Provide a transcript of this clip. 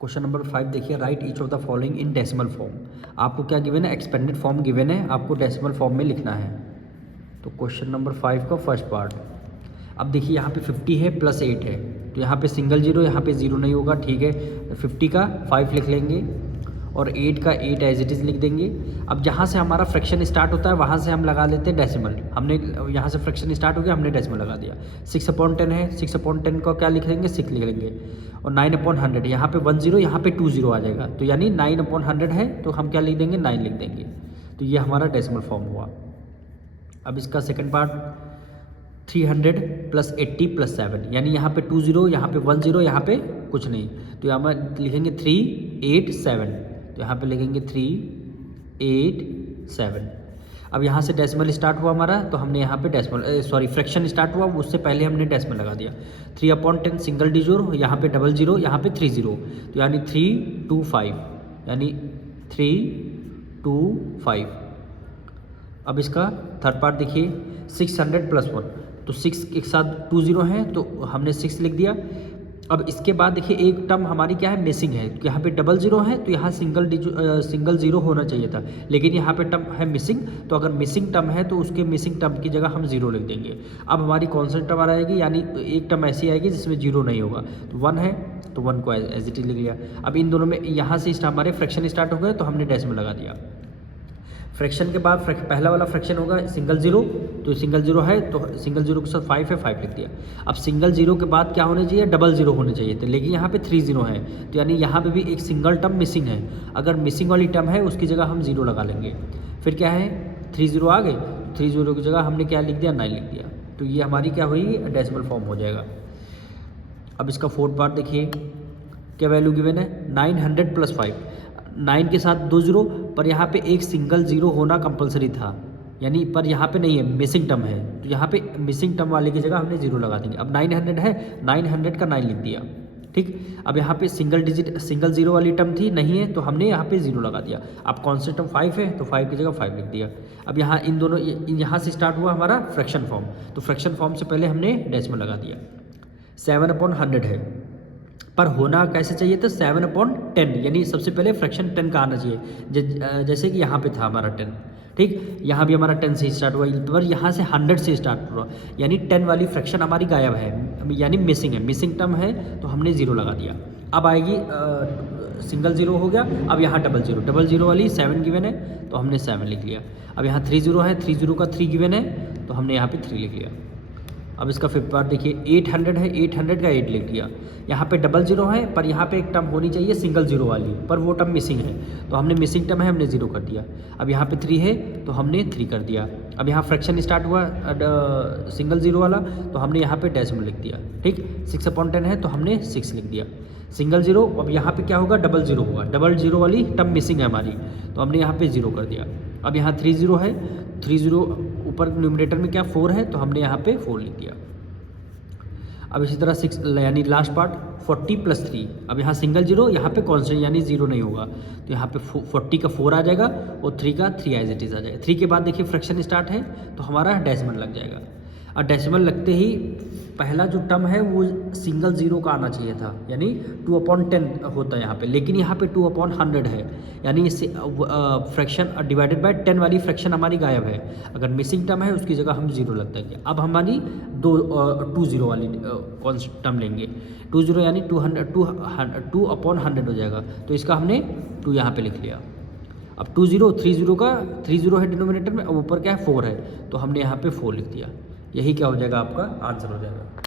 Question number 5 देखिए, right each of the following in decimal form. आपको क्या given है, एक्सपेंडेड फॉर्म गिवन है, आपको डेसिमल फॉर्म में लिखना है। तो क्वेश्चन नंबर 5 का फर्स्ट पार्ट, अब देखिए यहाँ पे 50 है प्लस 8 है, तो यहाँ पे सिंगल जीरो, यहाँ पे जीरो नहीं होगा, ठीक है। 50 का 5 लिख लेंगे और 8 का 8 एज इट इज़ लिख देंगे। अब जहाँ से हमारा फ्रैक्शन स्टार्ट होता है वहाँ से हम लगा लेते हैं डेसिमल। हमने यहाँ से फ्रैक्शन स्टार्ट हो गया, हमने डेसिमल लगा दिया। 6/10 है, 6/10 का क्या लिख लेंगे, 6 लिख लेंगे। और 9/100, यहाँ पे 1 0, यहाँ पे 2 0 आ जाएगा, तो यानी 9/100 है, तो हम क्या लिख देंगे, 9 लिख देंगे। तो ये हमारा डेसिमल फॉर्म हुआ। अब इसका सेकंड पार्ट, 300 + 80 + 7, यानी यहाँ पे 2 0, यहाँ पे 1 0, यहाँ पे कुछ नहीं, तो यहाँ पर लिखेंगे 3 8 7, तो यहाँ पे लिखेंगे 3 8 7। अब यहाँ से डेसिमल स्टार्ट हुआ हमारा, तो हमने यहाँ पे डेसिमल फ्रैक्शन स्टार्ट हुआ, उससे पहले हमने डेसिमल लगा दिया। 3/10 सिंगल डिजिट, यहाँ पे डबल जीरो, यहाँ पे 3 0, तो यानी 3 2 5, यानी 3 2 5। अब इसका थर्ड पार्ट देखिए, 600 + 1, तो 6 के साथ 2 0 है, तो हमने 6 लिख दिया। अब इसके बाद देखिए एक टर्म हमारी क्या है, मिसिंग है, तो यहाँ पे डबल जीरो है, तो यहाँ सिंगल जीरो होना चाहिए था, लेकिन यहाँ पे टर्म है मिसिंग, तो अगर मिसिंग टर्म है तो उसके मिसिंग टर्म की जगह हम जीरो लिख देंगे। अब हमारी कौन सा टर्म आ जाएगी, यानी एक टर्म ऐसी आएगी जिसमें जीरो नहीं होगा, तो 1 है, तो 1 को एज इट इज लिख लिया। अब इन दोनों में यहाँ से हमारे फ्रैक्शन स्टार्ट हो गए, तो हमने डेसिमल लगा दिया। फ्रैक्शन के बाद पहला वाला फ्रैक्शन होगा सिंगल जीरो, तो सिंगल जीरो है, तो सिंगल जीरो के साथ 5 है, 5 लिख दिया। अब सिंगल जीरो के बाद क्या होना चाहिए, डबल जीरो होने चाहिए थे, लेकिन यहाँ पे 3 0 है, तो यानी यहाँ पे भी एक सिंगल टर्म मिसिंग है। अगर मिसिंग वाली टर्म है उसकी जगह हम जीरो लगा लेंगे। फिर क्या है, 3 0 आ गए, 3 0 की जगह हमने क्या लिख दिया, 9 लिख दिया, तो ये हमारी क्या हुई, डेसिमल फॉर्म हो जाएगा। अब इसका फोर्थ पार्ट देखिए, क्या वैल्यू गिवन है, 900 + 5, 9 के साथ 2 0, पर यहाँ पे एक सिंगल जीरो होना कंपलसरी था, यानी पर यहाँ पे नहीं है, मिसिंग टर्म है, तो यहाँ पे मिसिंग टर्म वाले की जगह हमने जीरो लगा देंगे। अब 900 है, 900 का 9 लिख दिया, ठीक। अब यहाँ पे सिंगल जीरो वाली टर्म थी, नहीं है, तो हमने यहाँ पे जीरो लगा दिया। अब कॉन्स्टेंट टर्म 5 है, तो 5 की जगह 5 लिख दिया। अब यहाँ इन दोनों यहाँ से स्टार्ट हुआ हमारा फ्रैक्शन फॉर्म, तो फ्रैक्शन फॉर्म से पहले हमने डेसिमल लगा दिया। 7/100 है, पर होना कैसे चाहिए था, 7/10, यानी सबसे पहले फ्रैक्शन 10 का आना चाहिए, जैसे कि यहाँ पे था हमारा 10, ठीक। यहाँ भी हमारा 10 से स्टार्ट हुआ, पर यहाँ से 100 से स्टार्ट हुआ, यानी 10 वाली फ्रैक्शन हमारी गायब है, यानी मिसिंग है, मिसिंग टर्म है, तो हमने जीरो लगा दिया। अब आएगी सिंगल जीरो हो गया, अब यहाँ डबल जीरो वाली 7 गिवन है, तो हमने 7 लिख लिया। अब यहाँ 3 0 है, 3 0 का 3 गिवन है, तो हमने यहाँ पे 3 लिख लिया। अब इसका फिफ्थ पार्ट देखिए, 800 है, 800 का 8 लिख दिया। यहाँ पे डबल जीरो है, पर यहाँ पे एक टर्म होनी चाहिए सिंगल जीरो वाली, पर वो टर्म मिसिंग है, तो हमने मिसिंग टर्म है, हमने जीरो कर दिया। अब यहाँ पे 3 है, तो हमने 3 कर दिया। अब यहाँ फ्रैक्शन स्टार्ट हुआ सिंगल जीरो वाला, तो हमने यहाँ पे डेसिमल लिख दिया, ठीक। 6/10 है, तो हमने 6 लिख दिया। सिंगल जीरो, अब यहाँ पे क्या होगा, डबल जीरो होगा, डबल जीरो वाली टर्म मिसिंग है हमारी, तो हमने यहाँ पे जीरो कर दिया। अब यहाँ 3 0 है, 3 0 ऊपर न्यूमरेटर में क्या 4 है, तो हमने यहाँ पे 4 लिख दिया। अब इसी तरह 6, यानी लास्ट पार्ट 40 + 3, अब यहाँ सिंगल जीरो, यहाँ पे कॉन्स्टेंट यानी जीरो नहीं होगा, तो यहाँ पे 40 का 4 आ जाएगा और 3 का 3 एज इट इज आ जाएगा। 3 के बाद देखिए फ्रैक्शन स्टार्ट है, तो हमारा डेसिमल लग जाएगा, और डेसिमल लगते ही पहला जो टर्म है वो सिंगल जीरो का आना चाहिए था, यानी 2/10 होता है यहाँ पे, लेकिन यहाँ पे 2/100 है, यानी इससे फ्रैक्शन डिवाइडेड बाय 10 वाली फ्रैक्शन हमारी गायब है। अगर मिसिंग टर्म है उसकी जगह हम जीरो लग देंगे। अब हमारी 2 0 वाली कौन सी टर्म लेंगे, 2 0 यानी 2/100 हो जाएगा, तो इसका हमने 2 यहाँ पे लिख लिया। अब 2 0, 3 0 का 3 0 है डिनोमिनेटर में, अब ऊपर क्या है 4 है, तो हमने यहाँ पे 4 लिख दिया। यही क्या हो जाएगा, आपका आंसर हो जाएगा।